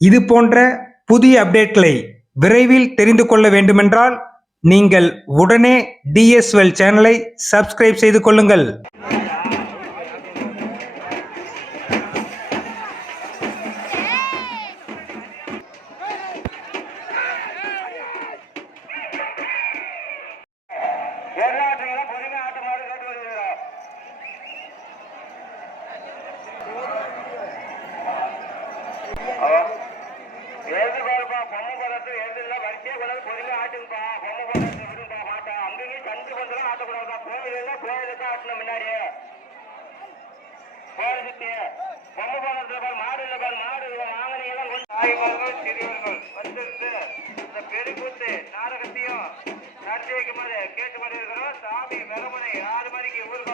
இது போன்ற புதிய அப்டேட்களை விரைவில் தெரிந்து கொள்ள வேண்டுமென்றால் நீங்கள் உடனே டிஎஸ்எல் சேனலை சப்ஸ்கிரைப் செய்து கொள்ளுங்கள். எழுது பொம்மை பதத்து எழுதுல வரிசையே கூடாது பொறுமை ஆட்டுங்கப்பா. பொம்மை பதத்து விடுப்பா மாட்டா. அங்கேயும் சந்து பந்தெல்லாம் ஆட்டணும் முன்னாடியே. கோயில் சுத்தி. பொம்மை பதத்துல மாடு இல்ல பாரு மாடு. வாங்கினீங்கலாம் கொண்டு தாய்மார்கள் சிறியவர்கள். வந்திருந்து இந்த பெருக்கூத்து நாடகத்தையும் நடத்தி வைக்குமாறு கேட்டு வருகிறோம் சாமி வெறுமனை ஆறு மணிக்கு ஊருக்கு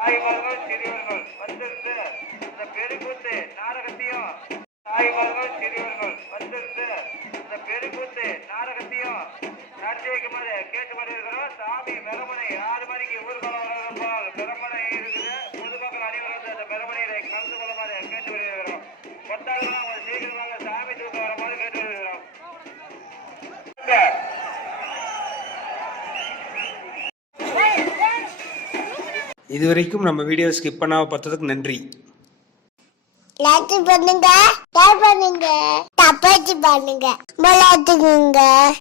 தாய்மார்கள் சிறியவர்கள் வந்திருந்து இந்த பெருக்கூத்து நாடகத்தையும் தாய்மார்கள் சிறியவர்கள் வந்திருந்து இந்த பெருக்கூத்து நாடகத்தையும் நடத்தி வைக்குமாறு கேட்டு வருகிறோம் சாமி பெருமனை ஆறு மணிக்கு ஊர்வலம் வரப்பால் பெருமனை இருக்குது பொதுமக்கள் அனைவரும் வந்து அந்த பெருமனையை கலந்து கொள்ளுமாறு கேட்டு வருகிறோம் கொத்தாங்க அவங்க சீக்கிரமாக சாமி தூக்க மாதிரி கேட்டு வருகிறோம் இது வரைக்கும் நம்ம வீடியோ ஸ்கிப் பண்ணாம பார்த்ததுக்கு நன்றி. லைக் பண்ணுங்க ஷேர் பண்ணுங்க தப்பாச்சு பண்ணுங்க விளையாட்டுங்க